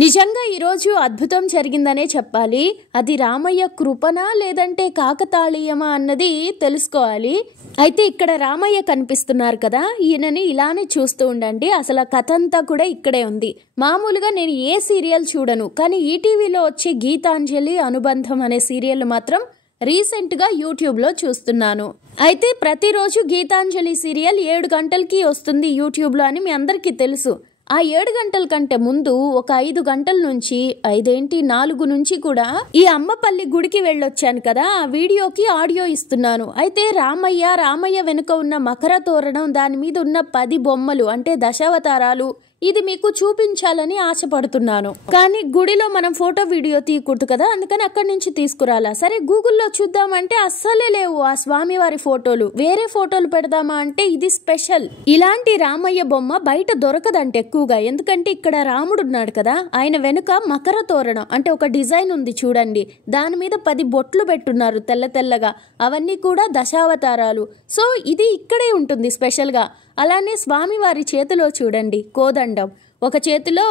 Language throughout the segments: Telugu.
నిజంగా ఈరోజు అద్భుతం జరిగిందనే చెప్పాలి. అది రామయ్య కృపనా లేదంటే కాకతాళీయమా అన్నది తెలుసుకోవాలి. అయితే ఇక్కడ రామయ్య కనిపిస్తున్నారు కదా, ఈయనని ఇలానే చూస్తూ ఉండండి. అసలు ఆ కథ అంతా కూడా ఇక్కడే ఉంది. మామూలుగా నేను ఏ సీరియల్ చూడను, కానీ ఈటీవీలో వచ్చే గీతాంజలి అనుబంధం అనే సీరియల్ మాత్రం రీసెంట్గా యూట్యూబ్లో చూస్తున్నాను. అయితే ప్రతిరోజు గీతాంజలి సీరియల్ 7 గంటలకి వస్తుంది యూట్యూబ్లో అని మీ అందరికీ తెలుసు. ఆ 7 గంటల కంటే ముందు ఒక 5 గంటల నుంచి 4 నుంచి కూడా ఈ అమ్మపల్లి గుడికి వెళ్ళొచ్చాను కదా, ఆ వీడియోకి ఆడియో ఇస్తున్నాను. అయితే రామయ్య వెనుక ఉన్న మకర తోరణం, దాని మీద ఉన్న 10 బొమ్మలు అంటే దశావతారాలు, ఇది మీకు చూపించాలని ఆశపడుతున్నాను. కానీ గుడిలో మనం ఫోటో వీడియో తీయకూడదు కదా, అందుకని అక్కడి నుంచి తీసుకురాలా. సరే గూగుల్లో చూద్దామంటే అస్సలే లేవు ఆ స్వామివారి ఫోటోలు. వేరే ఫోటోలు పెడదామా అంటే ఇది స్పెషల్. ఇలాంటి రామయ్య బొమ్మ బయట దొరకదంటే ఎక్కువగా, ఎందుకంటే ఇక్కడ రాముడు ఉన్నాడు కదా, ఆయన వెనుక మకర తోరణం అంటే ఒక డిజైన్ ఉంది చూడండి, దాని మీద 10 బొట్లు పెట్టున్నారు తెల్లగా, అవన్నీ కూడా దశావతారాలు. సో ఇది ఇక్కడే ఉంటుంది స్పెషల్గా. అలానే స్వామివారి చేతిలో చూడండి కోదండం, ఒక చేతిలో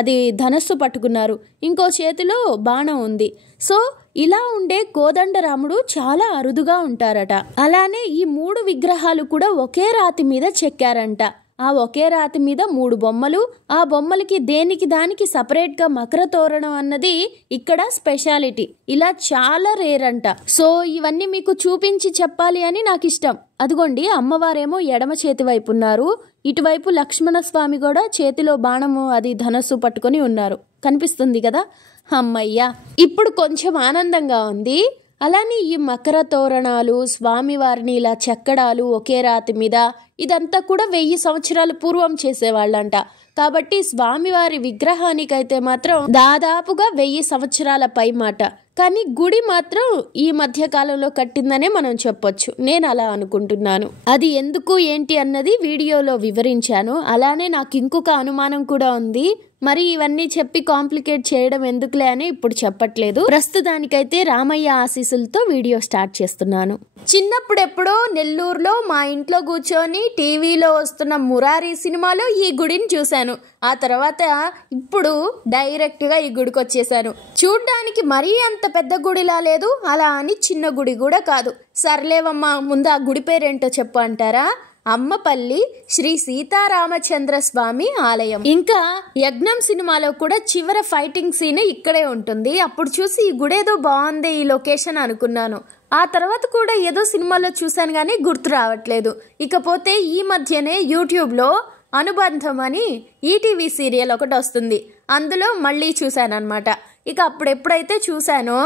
అది ధనస్సు పట్టుకున్నారు, ఇంకో చేతిలో బాణం ఉంది. సో ఇలా ఉండే కోదండరాముడు చాలా అరుదుగా ఉంటారట. అలానే ఈ 3 విగ్రహాలు కూడా ఒకే రాతి మీద చెక్కారంట. ఆ ఒకే రాతి మీద 3 బొమ్మలు, ఆ బొమ్మలకి దేనికి దానికి సపరేట్గా మకర తోరణం అన్నది ఇక్కడ స్పెషాలిటీ. ఇలా చాలా రేర్ అంట. సో ఇవన్నీ మీకు చూపించి చెప్పాలి అని నాకు ఇష్టం. అదిగోండి అమ్మవారేమో ఎడమ చేతి వైపు ఉన్నారు, ఇటువైపు లక్ష్మణ స్వామి కూడా చేతిలో బాణము అది ధనస్సు పట్టుకొని ఉన్నారు, కనిపిస్తుంది కదా. అమ్మయ్యా, ఇప్పుడు కొంచెం ఆనందంగా ఉంది. అలానే ఈ మకర తోరణాలు, స్వామివారిని ఇలా చెక్కడాలు ఒకే రాతి మీద, ఇదంతా కూడా 1000 సంవత్సరాల పూర్వం చేసేవాళ్ళంట. కాబట్టి స్వామివారి విగ్రహానికైతే మాత్రం దాదాపుగా 1000 సంవత్సరాల పై మాట. కానీ గుడి మాత్రం ఈ మధ్య కాలంలో కట్టిందనే మనం చెప్పొచ్చు, నేను అలా అనుకుంటున్నాను. అది ఎందుకు ఏంటి అన్నది వీడియోలో వివరించాను. అలానే నాకు ఇంకొక అనుమానం కూడా ఉంది, మరి ఇవన్నీ చెప్పి కాంప్లికేట్ చేయడం ఎందుకులే అని ఇప్పుడు చెప్పట్లేదు. ప్రస్తుతానికైతే రామయ్య ఆశీస్సులతో వీడియో స్టార్ట్ చేస్తున్నాను. చిన్నప్పుడెప్పుడో నెల్లూరులో మా ఇంట్లో కూర్చొని టీవీలో వస్తున్న మురారి సినిమాలో ఈ గుడిని చూశాను. ఆ తర్వాత ఇప్పుడు డైరెక్ట్గా ఈ గుడికి వచ్చేసాను. చూడ్డానికి మరీ అంత పెద్ద గుడిలా లేదు, అలా అని చిన్న గుడి కూడా కాదు. సర్లేవమ్మా, ముందు ఆ గుడి పేరేంటో చెప్పు అంటారా? అమ్మపల్లి శ్రీ సీతారామచంద్ర స్వామి ఆలయం. ఇంకా యజ్ఞం సినిమాలో కూడా చివర ఫైటింగ్ సీన్ ఇక్కడే ఉంటుంది. అప్పుడు చూసి ఈ గుడేదో బాగుంది ఈ లొకేషన్ అనుకున్నాను. ఆ తర్వాత కూడా ఏదో సినిమాలో చూశాను కానీ గుర్తు రావట్లేదు. ఇకపోతే ఈ మధ్యనే యూట్యూబ్లో అనుబంధం అని ఈటీవీ సీరియల్ ఒకటి వస్తుంది, అందులో మళ్ళీ చూశాను అనమాట. ఇక అప్పుడు ఎప్పుడైతే చూశానో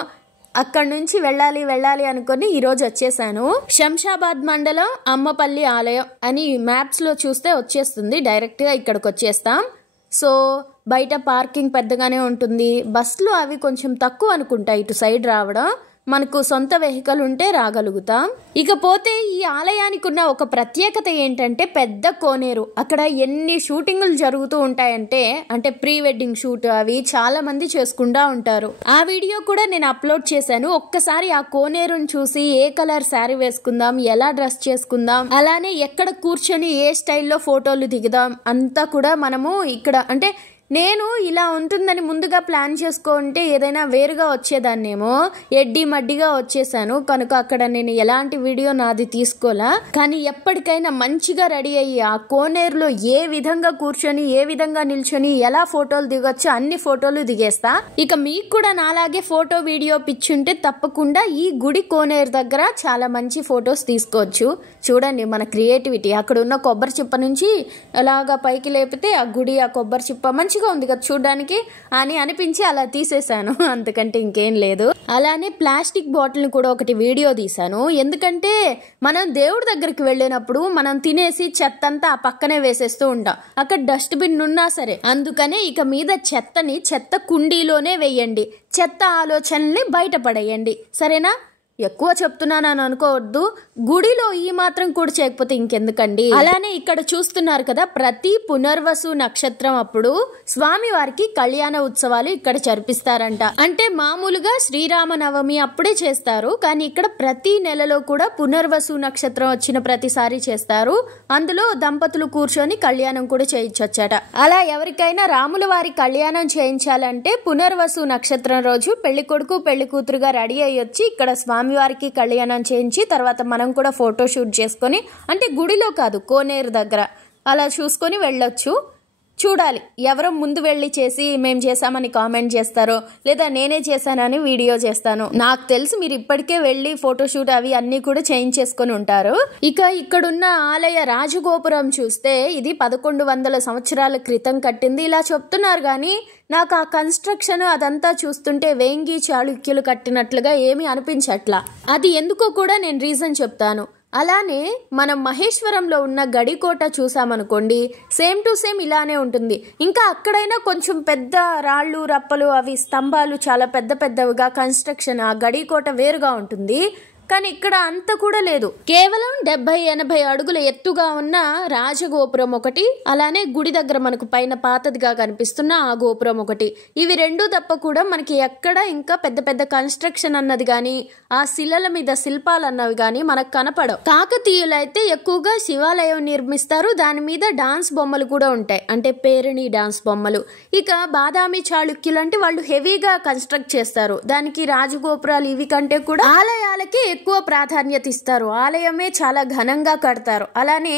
అక్కడి నుంచి వెళ్ళాలి అనుకొని ఈరోజు వచ్చేసాను. శంషాబాద్ మండలం అమ్మపల్లి ఆలయం అని మ్యాప్స్లో చూస్తే వచ్చేస్తుంది, డైరెక్ట్గా ఇక్కడికి వచ్చేస్తాం. సో బయట పార్కింగ్ పెద్దగానే ఉంటుంది, బస్సులు అవి కొంచెం తక్కువ అనుకుంటా ఇటు సైడ్ రావడం. మనకు సొంత వెహికల్ ఉంటే రాగలుగుతాం. ఇకపోతే ఈ ఆలయానికి ఉన్న ఒక ప్రత్యేకత ఏంటంటే పెద్ద కోనేరు. అక్కడ ఎన్ని షూటింగులు జరుగుతూ ఉంటాయంటే, అంటే ప్రీ వెడ్డింగ్ షూట్ అవి చాలా మంది చేసుకుంటా ఉంటారు. ఆ వీడియో కూడా నేను అప్లోడ్ చేశాను. ఒక్కసారి ఆ కోనేరుని చూసి ఏ కలర్ శారీ వేసుకుందాం, ఎలా డ్రెస్ చేసుకుందాం, అలానే ఎక్కడ కూర్చొని ఏ స్టైల్లో ఫోటోలు దిగుదాం అంతా కూడా మనము ఇక్కడ, అంటే నేను ఇలా ఉంటుందని ముందుగా ప్లాన్ చేసుకుంటే ఏదైనా వేరుగా వచ్చేదాన్నేమో, ఎడ్డి మడ్డిగా వచ్చేసాను కనుక అక్కడ నేను ఎలాంటి వీడియో నాది తీసుకోలా. కానీ ఎప్పటికైనా మంచిగా రెడీ అయ్యి ఆ కోనేరులో ఏ విధంగా కూర్చొని ఏ విధంగా నిల్చొని ఎలా ఫోటోలు దిగొచ్చో అన్ని ఫోటోలు దిగేస్తా. ఇక మీకు కూడా నాలాగే ఫోటో వీడియో పిచ్చుంటే తప్పకుండా ఈ గుడి కోనేరు దగ్గర చాలా మంచి ఫొటోస్ తీసుకోవచ్చు. చూడండి మన క్రియేటివిటీ. అక్కడ ఉన్న కొబ్బరి చిప్ప నుంచి అలాగా పైకి లేపితే ఆ గుడి, ఆ కొబ్బరి చిప్ప మంచిగా ఉంది కదా చూడడానికి అని అనిపించి అలా తీసేశాను, అంతకంటే ఇంకేం లేదు. అలానే ప్లాస్టిక్ బాటిల్ని కూడా ఒకటి వీడియో తీశాను. ఎందుకంటే మనం దేవుడి దగ్గరికి వెళ్ళినప్పుడు మనం తినేసి చెత్త అంతా ఆ పక్కనే వేసేస్తూ ఉంటాం, అక్కడ డస్ట్బిన్ ఉన్నా సరే. అందుకనే ఇక మీద చెత్తని చెత్త కుండీలోనే వేయండి, చెత్త ఆలోచనల్ని బయటపడేయండి, సరేనా? ఎక్కువ చెప్తున్నానని అనుకోవద్దు, గుడిలో ఈ మాత్రం కూడా చేయకపోతే ఇంకెందుకండి. అలానే ఇక్కడ చూస్తున్నారు కదా, ప్రతి పునర్వసు నక్షత్రం అప్పుడు స్వామి వారికి కళ్యాణ ఉత్సవాలు ఇక్కడ జరిపిస్తారంట. అంటే మామూలుగా శ్రీరామనవమి అప్పుడే చేస్తారు, కానీ ఇక్కడ ప్రతి నెలలో కూడా పునర్వసు నక్షత్రం వచ్చిన ప్రతిసారి చేస్తారు. అందులో దంపతులు కూర్చొని కళ్యాణం కూడా చేయించొచ్చట. అలా ఎవరికైనా రాముల వారి కళ్యాణం చేయించాలంటే పునర్వసు నక్షత్రం రోజు పెళ్లి కొడుకు పెళ్లి కూతురుగా రెడీ అయ్యొచ్చి ఇక్కడ స్వామివారికి కళ్యాణం చేయించి తర్వాత మనం కూడా ఫోటో షూట్ చేసుకొని, అంటే గుడిలో కాదు కోనేరు దగ్గర అలా చూసుకొని వెళ్ళొచ్చు. చూడాలి ఎవరో ముందు వెళ్ళి చేసి మేము చేసామని కామెంట్ చేస్తారో, లేదా నేనే చేశానని వీడియో చేస్తాను. నాకు తెలిసి మీరు ఇప్పటికే వెళ్ళి ఫోటోషూట్ అవి అన్ని కూడా చేయించేసుకొని ఉంటారు. ఇక ఇక్కడున్న ఆలయ రాజగోపురం చూస్తే ఇది 1100 సంవత్సరాల క్రితం కట్టింది ఇలా చెప్తున్నారు, కానీ నాకు ఆ కన్స్ట్రక్షన్ అదంతా చూస్తుంటే వేంగి చాళుక్యులు కట్టినట్లుగా ఏమీ అనిపించట్లా. అది ఎందుకో కూడా నేను రీజన్ చెప్తాను. అలానే మనం మహేశ్వరంలో ఉన్న గడికోట చూసామనుకోండి, సేమ్ టు సేమ్ ఇలానే ఉంటుంది. ఇంకా అక్కడైనా కొంచెం పెద్ద రాళ్ళు రప్పలు అవి స్తంభాలు చాలా పెద్ద పెద్దవిగా కన్స్ట్రక్షన్, ఆ గడికోట వేరుగా ఉంటుంది. కానీ ఇక్కడ అంత కూడా లేదు, కేవలం 70-80 అడుగుల ఎత్తుగా ఉన్న రాజగోపురం ఒకటి, అలానే గుడి దగ్గర మనకు పైన పాతదిగా కనిపిస్తున్న ఆ గోపురం ఒకటి. ఇవి రెండు తప్ప కూడా మనకి ఎక్కడ ఇంకా పెద్ద పెద్ద కన్స్ట్రక్షన్ అన్నది కానీ ఆ శిలల మీద శిల్పాలు అన్నవి కానీ మనకు కనపడవు. కాకతీయులైతే ఎక్కువగా శివాలయం నిర్మిస్తారు, దాని మీద డాన్స్ బొమ్మలు కూడా ఉంటాయి, అంటే పేరిణి డాన్స్ బొమ్మలు. ఇక బాదామి చాళుక్యులు అంటే వాళ్ళు హెవీగా కన్స్ట్రక్ట్ చేస్తారు, దానికి రాజగోపురాలు ఇవి కంటే కూడా ఆలయాలకి ఎక్కువ ప్రాధాన్యత ఇస్తారు, ఆలయమే చాలా ఘనంగా కడతారు. అలానే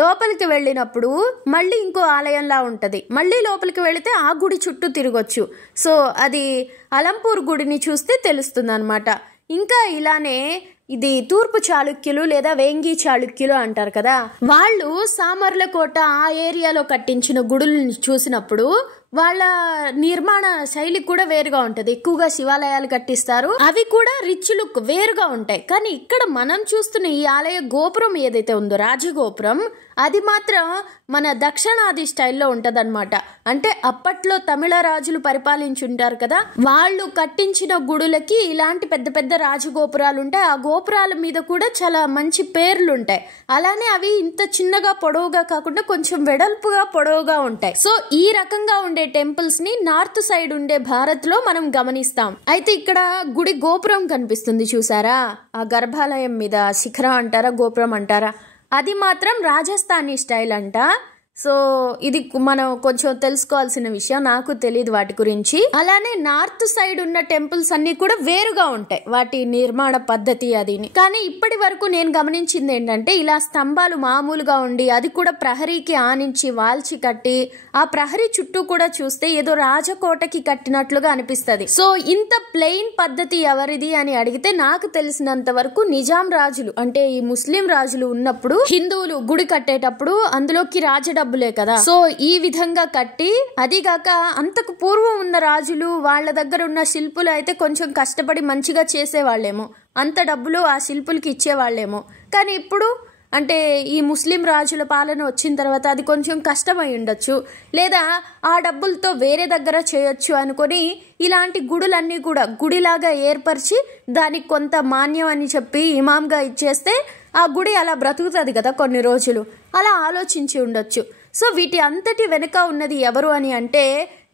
లోపలికి వెళ్ళినప్పుడు మళ్ళీ ఇంకో ఆలయంలా ఉంటది, మళ్ళీ లోపలికి వెళితే ఆ గుడి చుట్టూ తిరగొచ్చు. సో అది అలంపూర్ గుడిని చూస్తే తెలుస్తుంది అన్నమాట. ఇంకా ఇలానే ఇది తూర్పు చాళుక్యులు లేదా వేంగి చాళుక్యులు అంటారు కదా, వాళ్ళు సామర్లకోట ఆ ఏరియాలో కట్టించిన గుడులను చూసినప్పుడు వాళ్ళ నిర్మాణ శైలి కూడా వేరుగా ఉంటది. ఎక్కువగా శివాలయాలు కట్టిస్తారు, అవి కూడా రిచ్ లుక్ వేరుగా ఉంటాయి. కానీ ఇక్కడ మనం చూస్తున్న ఈ ఆలయ గోపురం ఏదైతే ఉందో రాజగోపురం, అది మాత్రం మన దక్షిణాది స్టైల్లో ఉంటదన్నమాట. అంటే అప్పట్లో తమిళ రాజులు పరిపాలించుంటారు కదా, వాళ్ళు కట్టించిన గుడులకి ఇలాంటి పెద్ద పెద్ద రాజగోపురాలు ఉంటాయి. ఆ గోపురాల మీద కూడా చాలా మంచి పేర్లు ఉంటాయి. అలానే అవి ఇంత చిన్నగా పొడవుగా కాకుండా కొంచెం వెడల్పుగా పొడవుగా ఉంటాయి. సో ఈ రకంగా ఉండే టెంపుల్స్ ని నార్త్ సైడ్ ఉండే భారత్ లో మనం గమనిస్తాం. అయితే ఇక్కడ గుడి గోపురం కనిపిస్తుంది చూసారా, ఆ గర్భాలయం మీద శిఖరం అంటారా గోపురం అంటారా, అది మాత్రం రాజస్థానీ స్టైల్ అంట. సో ఇది మనం కొంచెం తెలుసుకోవాల్సిన విషయం, నాకు తెలియదు వాటి గురించి. అలానే నార్త్ సైడ్ ఉన్న టెంపుల్స్ అన్ని కూడా వేరుగా ఉంటాయి వాటి నిర్మాణ పద్ధతి అదిని. కానీ ఇప్పటి వరకు నేను గమనించింది ఏంటంటే ఇలా స్తంభాలు మామూలుగా ఉండి అది కూడా ప్రహరీకి ఆనించి వాల్చి కట్టి ఆ ప్రహరీ చుట్టూ కూడా చూస్తే ఏదో రాజకోటకి కట్టినట్లుగా అనిపిస్తుంది. సో ఇంత ప్లెయిన్ పద్ధతి ఎవరిది అని అడిగితే నాకు తెలిసినంత వరకు నిజాం రాజులు, అంటే ఈ ముస్లిం రాజులు ఉన్నప్పుడు హిందువులు గుడి కట్టేటప్పుడు అందులోకి రాజ డబ్బులే కదా, సో ఈ విధంగా కట్టి, అదిగాక అంతకు పూర్వం ఉన్న రాజులు వాళ్ళ దగ్గర ఉన్న శిల్పులు అయితే కొంచెం కష్టపడి మంచిగా చేసేవాళ్ళేమో, అంత డబ్బులు ఆ శిల్పులకి ఇచ్చేవాళ్ళేమో. కానీ ఇప్పుడు అంటే ఈ ముస్లిం రాజుల పాలన వచ్చిన తర్వాత అది కొంచెం కష్టమై ఉండొచ్చు, లేదా ఆ డబ్బులతో వేరే దగ్గర చేయొచ్చు అనుకొని ఇలాంటి గుడులన్నీ కూడా గుడిలాగా ఏర్పరిచి దానికి కొంత మాన్యం అని చెప్పి ఇమాంగా ఇచ్చేస్తే ఆ గుడి అలా బ్రతుకుతుంది కదా కొన్ని రోజులు, అలా ఆలోచించి ఉండొచ్చు. సో వీటి అంతటి వెనుక ఉన్నది ఎవరు అని అంటే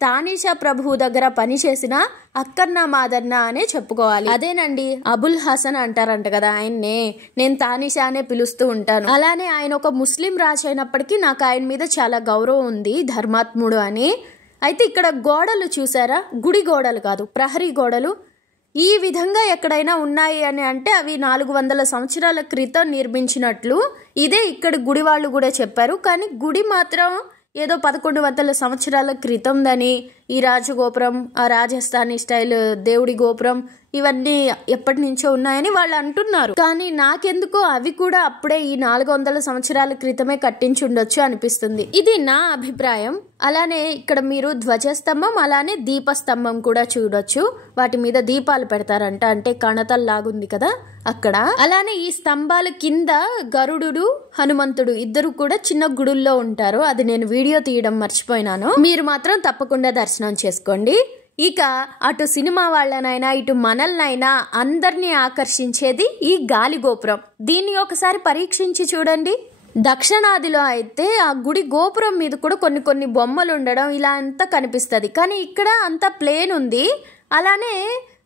తానీషా ప్రభువు దగ్గర పనిచేసిన అక్కన్న మాదన్న అనే చెప్పుకోవాలి. అదేనండి అబుల్ హసన్ అంటారంట కదా ఆయన్నే, నేను తానీషా అనే పిలుస్తూ ఉంటాను. అలానే ఆయన ఒక ముస్లిం రాజు అయినప్పటికీ నాకు ఆయన మీద చాలా గౌరవం ఉంది, ధర్మాత్ముడు అని. అయితే ఇక్కడ గోడలు చూసారా, గుడి గోడలు కాదు ప్రహరీ గోడలు, ఈ విధంగా ఎక్కడైనా ఉన్నాయి అని అంటే అవి 400 సంవత్సరాల క్రితం నిర్మించినట్లు ఇదే ఇక్కడ గుడి వాళ్ళు కూడా చెప్పారు. కానీ గుడి మాత్రం ఏదో 1100 సంవత్సరాల క్రితందని, ఈ రాజగోపురం ఆ రాజస్థానీ స్టైల్ దేవుడి గోపురం ఇవన్నీ ఎప్పటి నుంచో ఉన్నాయని వాళ్ళు అంటున్నారు. కానీ నాకెందుకో అవి కూడా అప్పుడే ఈ 400 సంవత్సరాల క్రితమే కట్టించి ఉండొచ్చు అనిపిస్తుంది. ఇది నా అభిప్రాయం. అలానే ఇక్కడ మీరు ధ్వజస్తంభం అలానే దీపస్తంభం కూడా చూడొచ్చు, వాటి మీద దీపాలు పెడతారంట, అంటే కణతల్లాగుంది కదా అక్కడ. అలానే ఈ స్తంభాల కింద గరుడు హనుమంతుడు ఇద్దరు కూడా చిన్న గుడుల్లో ఉంటారు, అది నేను వీడియో తీయడం మర్చిపోయినాను, మీరు మాత్రం తప్పకుండా దర్శనం చేసుకోండి. ఇక అటు సినిమా వాళ్ళనైనా ఇటు మనల్నైనా అందరినీ ఆకర్షించేది ఈ గాలి గోపురం. దీన్ని ఒకసారి పరీక్షించి చూడండి. దక్షిణాదిలో అయితే ఆ గుడి గోపురం మీద కూడా కొన్ని కొన్ని బొమ్మలు ఉండడం ఇలా అంతా కనిపిస్తుంది, కానీ ఇక్కడ అంతా ప్లేన్ ఉంది. అలానే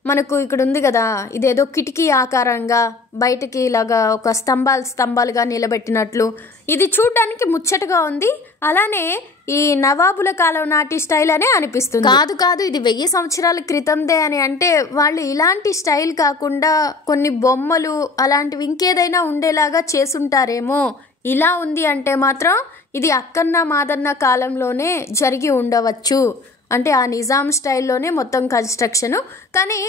మనకు ఇక్కడ ఉంది కదా, ఇదేదో కిటికీ ఆకారంగా బయటకి ఇలాగా ఒక స్తంభాలుగా నిలబెట్టినట్లు, ఇది చూడ్డానికి ముచ్చటగా ఉంది. అలానే ఈ నవాబుల కాలం నాటి స్టైల్ అనే అనిపిస్తుంది. కాదు ఇది 1000 సంవత్సరాల క్రితందే అని అంటే వాళ్ళు ఇలాంటి స్టైల్ కాకుండా కొన్ని బొమ్మలు అలాంటివి ఇంకేదైనా ఉండేలాగా చేసుంటారేమో. ఇలా ఉంది అంటే మాత్రం ఇది అక్కన్న మాదన్న కాలంలోనే జరిగి ఉండవచ్చు. అంటే ఆ నిజాం స్టైల్లోనే మొత్తం కన్స్ట్రక్షన్. కానీ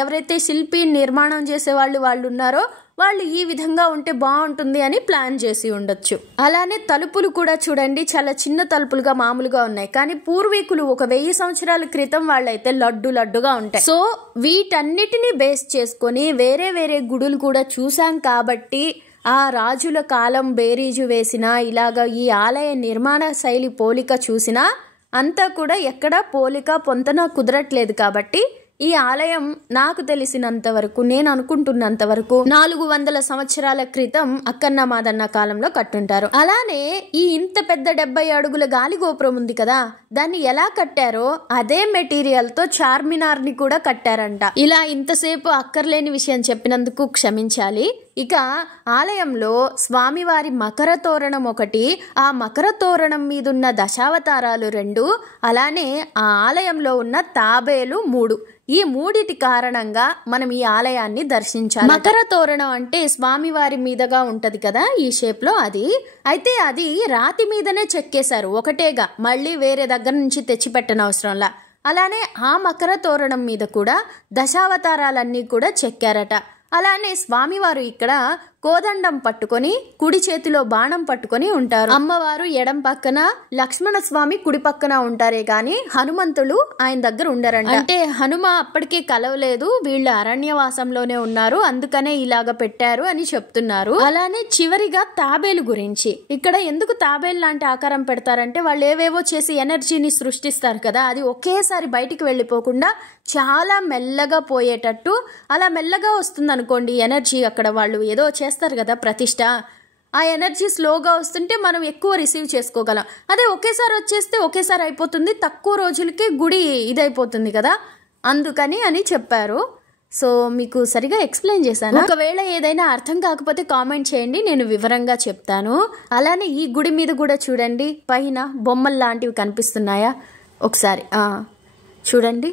ఎవరైతే శిల్పి నిర్మాణం చేసే వాళ్ళు ఉన్నారో వాళ్ళు ఈ విధంగా ఉంటే బాగుంటుంది అని ప్లాన్ చేసి ఉండొచ్చు. అలానే తలుపులు కూడా చూడండి, చాలా చిన్న తలుపులుగా మామూలుగా ఉన్నాయి, కానీ పూర్వీకులు ఒక 1000 సంవత్సరాల క్రితం వాళ్ళైతే లడ్డుగా ఉంటాయి. సో వీటన్నిటిని బేస్ చేసుకొని వేరే వేరే గుడులు కూడా చూసాం కాబట్టి ఆ రాజుల కాలం బేరీజు వేసినా ఇలాగా ఈ ఆలయ నిర్మాణ శైలి పోలిక చూసినా అంతా కూడా ఎక్కడ పోలిక పొంతన కుదరట్లేదు. కాబట్టి ఈ ఆలయం నాకు తెలిసినంత వరకు, నేను అనుకుంటున్నంత వరకు 400 సంవత్సరాల క్రితం అక్కన్న మాదన్న కాలంలో కట్టుంటారు. అలానే ఈ ఇంత పెద్ద 70 అడుగుల గాలి గోపురం ఉంది కదా, దాన్ని ఎలా కట్టారో అదే మెటీరియల్ తో చార్మినార్ ని కూడా కట్టారంట. ఇలా ఇంతసేపు అక్కర్లేని విషయం చెప్పినందుకు క్షమించాలి. ఇక ఆలయంలో స్వామివారి మకర తోరణం ఒకటి, ఆ మకర తోరణం మీదున్న దశావతారాలు 2, అలానే ఆ ఆలయంలో ఉన్న తాబేలు 3. ఈ 3 కారణంగా మనం ఈ ఆలయాన్ని దర్శించాలి. మకర తోరణం అంటే స్వామివారి మీదగా ఉంటది కదా ఈ షేప్ లో, అది అయితే అది రాతి మీదనే చెక్కేశారు ఒకటేగా, మళ్ళీ వేరే దగ్గర నుంచి తెచ్చి పెట్టనవసరంలా. అలానే ఆ మకర తోరణం మీద కూడా దశావతారాలన్నీ కూడా చెక్కారట. అలానే స్వామివారు ఇక్కడ కోదండం పట్టుకొని కుడి చేతిలో బాణం పట్టుకొని ఉంటారు. అమ్మవారు ఎడం పక్కన, లక్ష్మణ స్వామి కుడి పక్కన ఉంటారే గాని హనుమంతుడు ఆయన దగ్గర ఉండరంట. అంటే హనుమ అప్పటికే కలవలేదు, వీళ్ళు అరణ్యవాసంలోనే ఉన్నారు, అందుకనే ఇలాగ పెట్టారు అని చెప్తున్నారు. అలానే చివరిగా తాబేలు గురించి, ఇక్కడ ఎందుకు తాబేలు లాంటి ఆకారం పెడతారంటే వాళ్ళు ఏవేవో చేసి ఎనర్జీని సృష్టిస్తారు కదా, అది ఒకేసారి బయటికి వెళ్ళిపోకుండా చాలా మెల్లగా పోయేటట్టు, అలా మెల్లగా వస్తుంది అనుకోండి ఎనర్జీ, అక్కడ వాళ్ళు ఏదో చేస్తారు కదా ప్రతిష్ట, ఆ ఎనర్జీ స్లోగా వస్తుంటే మనం ఎక్కువ రిసీవ్ చేసుకోగలం. అదే ఒకేసారి వచ్చేస్తే ఒకేసారి అయిపోతుంది, తక్కువ రోజులకి గుడి ఇదైపోతుంది కదా, అందుకని అని చెప్పారు. సో మీకు సరిగా ఎక్స్ప్లెయిన్ చేశాను. ఒకవేళ ఏదైనా అర్థం కాకపోతే కామెంట్ చేయండి, నేను వివరంగా చెప్తాను. అలానే ఈ గుడి మీద కూడా చూడండి, పైన బొమ్మలు లాంటివి కనిపిస్తున్నాయా ఒకసారి చూడండి.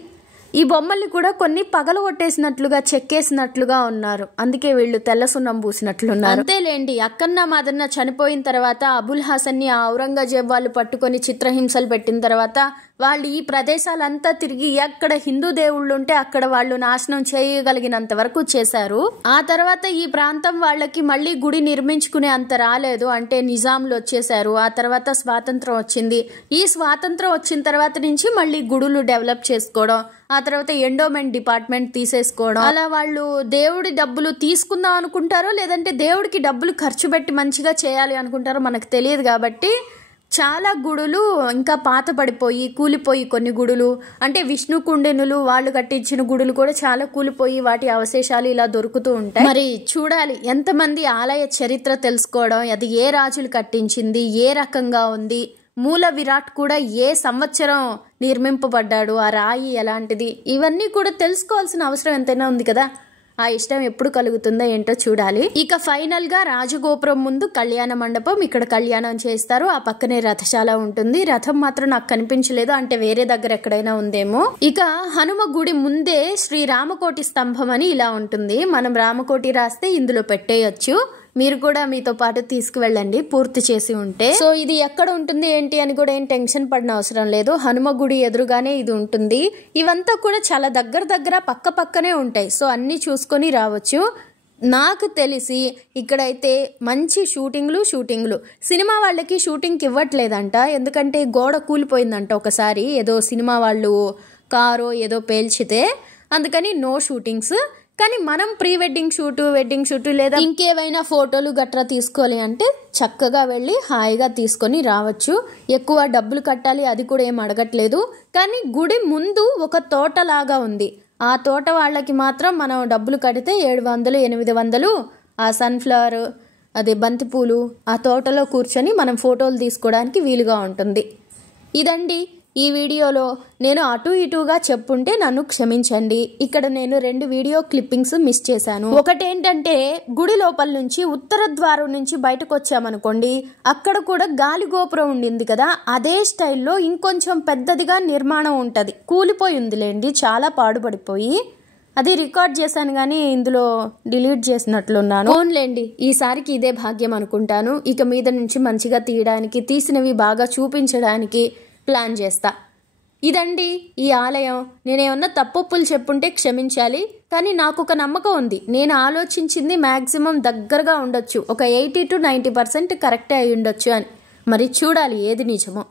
ఈ బొమ్మల్ని కూడా కొన్ని పగలగొట్టేసినట్లుగా చెక్కేసినట్లుగా ఉన్నారు, అందుకే వీళ్ళు తెల్ల సున్నం పూసినట్లున్నారు. అంతేలేండి, అక్కన్న మాదన్న చనిపోయిన తర్వాత అబుల్ హాసన్ ని ఔరంగజేబ్ వాళ్ళు పట్టుకొని చిత్రహింసలు పెట్టిన తర్వాత వాళ్ళు ఈ ప్రదేశాలంతా తిరిగి ఎక్కడ హిందూ దేవుళ్ళు ఉంటే అక్కడ వాళ్ళు నాశనం చేయగలిగినంత వరకు చేశారు. ఆ తర్వాత ఈ ప్రాంతం వాళ్ళకి మళ్ళీ గుడి నిర్మించుకునే అంత రాలేదు, అంటే నిజాంలు వచ్చేసారు. ఆ తర్వాత స్వాతంత్రం వచ్చింది. ఈ స్వాతంత్రం వచ్చిన తర్వాత నుంచి మళ్ళీ గుడులు డెవలప్ చేసుకోవడం, ఆ తర్వాత ఎండోమెంట్ డిపార్ట్మెంట్ తీసేసుకోవడం, అలా వాళ్ళు దేవుడి డబ్బులు తీసుకుందాం అనుకుంటారో లేదంటే దేవుడికి డబ్బులు ఖర్చు పెట్టి మంచిగా చేయాలి అనుకుంటారో మనకు తెలియదు. కాబట్టి చాలా గుడులు ఇంకా పాత పడిపోయి కూలిపోయి, కొన్ని గుడులు అంటే విష్ణు కుండెనులు వాళ్ళు కట్టించిన గుడులు కూడా చాలా కూలిపోయి వాటి అవశేషాలు ఇలా దొరుకుతూ ఉంటాయి. మరి చూడాలి ఎంతమంది ఆలయ చరిత్ర తెలుసుకోవడం, అది ఏ రాజులు కట్టించింది, ఏ రకంగా ఉంది, మూల విరాట్ కూడా ఏ సంవత్సరం నిర్మింపబడ్డాడు, ఆ రాయి ఎలాంటిది, ఇవన్నీ కూడా తెలుసుకోవాల్సిన అవసరం ఎంతైనా ఉంది కదా. ఆ ఇష్టం ఎప్పుడు కలుగుతుందో ఏంటో చూడాలి. ఇక ఫైనల్ గా రాజగోపురం ముందు కళ్యాణ మండపం, ఇక్కడ కళ్యాణం చేస్తారు, ఆ పక్కనే రథశాల ఉంటుంది. రథం మాత్రం నాకు కనిపించలేదు, అంటే వేరే దగ్గర ఎక్కడైనా ఉందేమో. ఇక హనుమ గుడి ముందే శ్రీ రామకోటి స్తంభం అని ఇలా ఉంటుంది, మనం రామకోటి రాస్తే ఇందులో పెట్టేయచ్చు. మీరు కూడా మీతో పాటు తీసుకువెళ్ళండి పూర్తి చేసి ఉంటే. సో ఇది ఎక్కడ ఉంటుంది ఏంటి అని కూడా ఏం టెన్షన్ పడిన అవసరం లేదు, హనుమ గుడి ఎదురుగానే ఇది ఉంటుంది. ఇవంతా కూడా చాలా దగ్గర పక్క పక్కనే ఉంటాయి, సో అన్ని చూసుకొని రావచ్చు. నాకు తెలిసి ఇక్కడైతే మంచి షూటింగ్లు సినిమా వాళ్ళకి షూటింగ్కి ఇవ్వట్లేదంట, ఎందుకంటే గోడ కూలిపోయిందంట ఒకసారి, ఏదో సినిమా వాళ్ళు కారో ఏదో పేల్చితే, అందుకని నో షూటింగ్స్. కానీ మనం pre wedding shoot, wedding shoot లేదా ఇంకేవైనా ఫోటోలు గట్రా తీసుకోవాలి అంటే చక్కగా వెళ్ళి హాయిగా తీసుకొని రావచ్చు. ఎక్కువ డబ్బులు కట్టాలి అది కూడా ఏం అడగట్లేదు. కానీ గుడి ముందు ఒక తోటలాగా ఉంది. ఆ తోట వాళ్ళకి మాత్రం మనం డబ్బులు కడితే 700, 800 ఆ సన్ఫ్లవర్ అదే బంతిపూలు ఆ తోటలో కూర్చొని మనం ఫోటోలు తీసుకోవడానికి వీలుగా ఉంటుంది. ఇదండి ఈ వీడియోలో. నేను అటు ఇటుగా చెప్పుంటే నన్ను క్షమించండి. ఇక్కడ నేను 2 వీడియో క్లిప్పింగ్స్ మిస్ చేశాను. ఒకటేంటంటే గుడి లోపల నుంచి ఉత్తర ద్వారం నుంచి బయటకు వచ్చామనుకోండి, అక్కడ కూడా గాలి గోపురం ఉండింది కదా, అదే స్టైల్లో ఇంకొంచెం పెద్దదిగా నిర్మాణం ఉంటుంది. కూలిపోయి ఉందిలేండి, చాలా పాడుపడిపోయి. అది రికార్డ్ చేశాను కానీ ఇందులో డిలీట్ చేసినట్లున్నాను. ఓన్లేండి ఈసారికి ఇదే భాగ్యం అనుకుంటాను. ఇక మీద నుంచి మంచిగా తీయడానికి, తీసినవి బాగా చూపించడానికి ప్లాన్ చేస్తా. ఇదండి ఈ ఆలయం. నేనేమన్నా తప్పులు చెప్పుంటే క్షమించాలి. కానీ నాకు ఒక నమ్మకం ఉంది, నేను ఆలోచించింది మ్యాక్సిమం దగ్గరగా ఉండొచ్చు. ఒక 80 to 90% కరెక్టే అయి ఉండొచ్చు అని. మరి చూడాలి ఏది నిజమో.